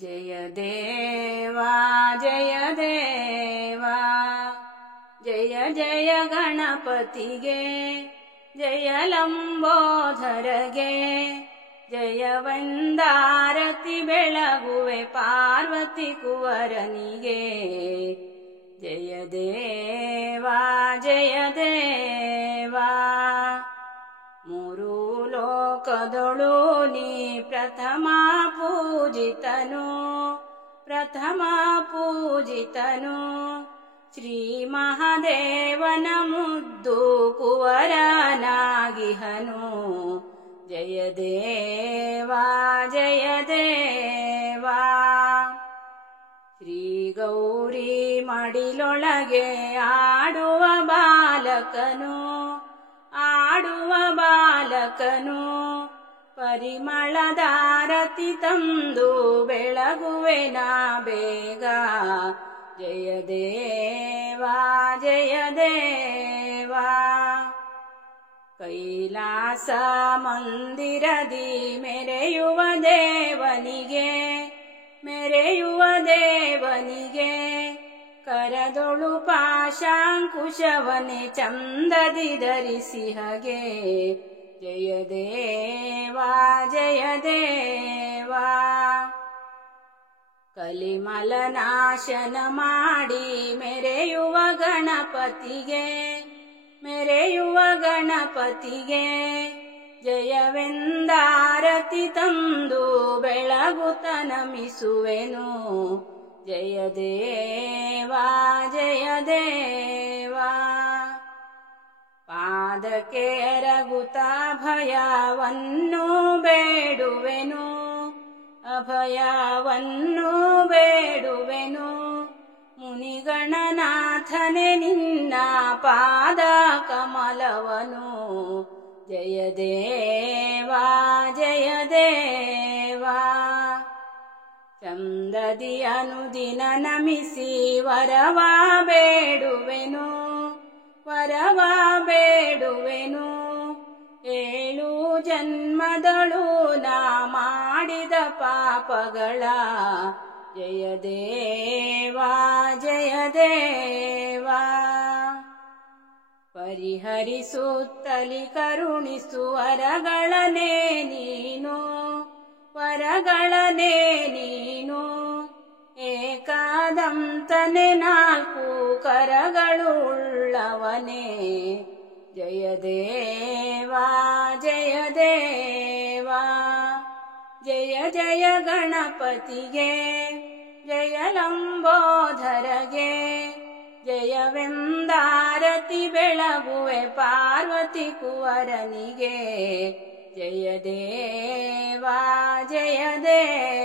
ಜಯ ದೇವಾ ಜಯ ದೇವಾ ಜಯ ಜಯ ಗಣಪತಿಗೆ ಜಯ ಲಂಬೋಧರಗೆ ಜಯವಂದಾರತಿ ಬೆಳಗುವೆ ಪಾರ್ವತಿ ಕುವರನಿಗೆ ಜಯ ದೇವಾ ಜಯ ದೇವಾ ಮೂರು ಲೋಕದೊಳು ನೀ ಪ್ರಥಮ ಪೂಜಿತನು ಶ್ರೀ ಮಹಾದೇವನ ಮುದ್ದು ಕುವರನಾಗಿಹನು ಜಯ ದೇವಾ ಜಯ ದೇವಾ ಶ್ರೀ ಗೌರಿ ಮಡಿಲೊಳಗೆ ಆಡುವ ಬಾಲಕನು ಪರಿಮಳದಾರತಿ ತಂದು ಬೆಳಗುವೆನಾ ಬೇಗ ಜಯ ದೇವಾ ಜಯ ದೇವಾ ಕೈಲಾಸ ಮಂದಿರದಿ ಮೆರೆಯುವ ದೇವನಿಗೆ ಕರದೊಳು ಪಾಶಾಂಕುಶವನೆ ಚಂದದಿ ಧರಿಸಿಹಗೆ ಜಯ ದೇವಾ ಜಯ ದೇವಾ ಕಲಿಮಲ ನಾಶನ ಮಾಡಿ ಮೆರೆಯುವ ಗಣಪತಿಗೆ ಜಯವೆಂದಾರತಿ ತಂದು ಬೆಳಗುತ್ತ ನಮಿಸುವೆನು ಜಯ ದೇವಾ ಜಯ ದೇವಾ ಪಾದಕ್ಕೆ ಎರಗುತ್ತ ಅಭಯವನ್ನು ಬೇಡುವೆನು ಮುನಿಗಣನಾಥನೆ ನಿನ್ನ ಪಾದ ಕಮಲವನು ಜಯ ದೇವಾ ಜಯ ದೇವಾ ಚಂದದಿ ಅನುದಿನ ನಮಿಸಿ ವರವ ಬೇಡುವೆನು 7 ಜನ್ಮದಳು ನಾ ಮಾಡಿದ ಪಾಪಗಳ ಜಯ ದೇವಾ ಜಯ ದೇವಾ ಪರಿಹರಿಸುತ್ತಲಿ ಕರುಣಿಸು ವರಗಳನೇ ನೀನು ಏಕಾದಂತನೆ 4 ಕರಗಳು ಉಳ್ಳವನೇ ಜಯ ದೇವಾ ಜಯ ದೇವಾ ಜಯ ಜಯ ಗಣಪತಿಗೆ ಜಯ ಲಂಬೋಧರಗೆ ಜಯವೆಂದಾರತಿ ಬೆಳಗುವೆ ಪಾರ್ವತಿ ಕುವರನಿಗೆ ಜಯ ದೇವಾ ಜಯ ದೇವಾ